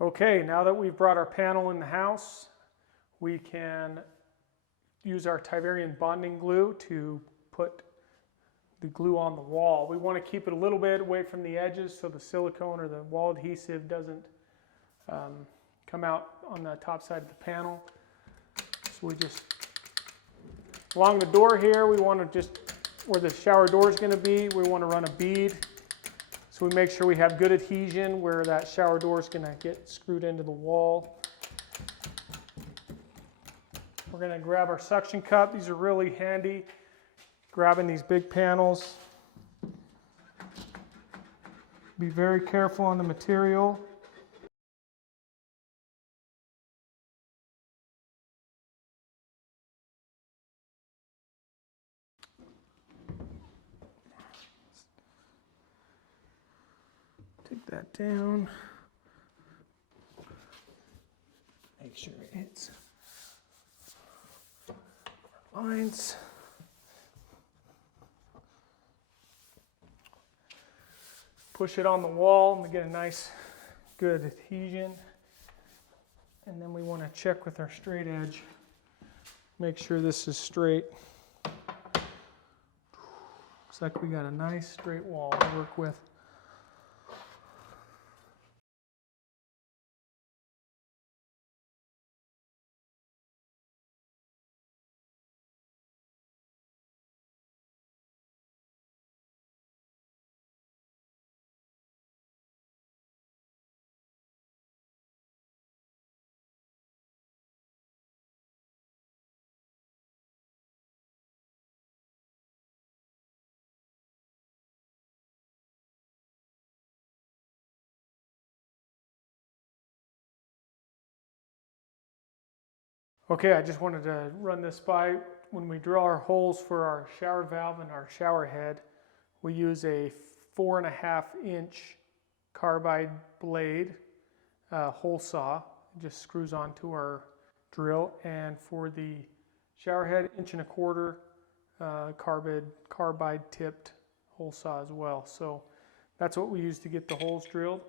Okay, now that we've brought our panel in the house, we can use our Tyvarian bonding glue to put the glue on the wall. We want to keep it a little bit away from the edges so the silicone or the wall adhesive doesn't come out on the top side of the panel. So we just, along the door here, we want to just, where the shower door is going to be, we want to run a bead. So we make sure we have good adhesion where that shower door is going to get screwed into the wall. We're going to grab our suction cup. These are really handy, grabbing these big panels. Be very careful on the material. Take that down. Make sure it hits lines. Push it on the wall and get a nice, good adhesion. And then we want to check with our straight edge. Make sure this is straight. Looks like we got a nice straight wall to work with. Okay, I just wanted to run this by. When we drill our holes for our shower valve and our shower head, we use a 4.5-inch carbide blade hole saw. It just screws onto our drill. And for the shower head, 1.25 carbide tipped hole saw as well. So that's what we use to get the holes drilled.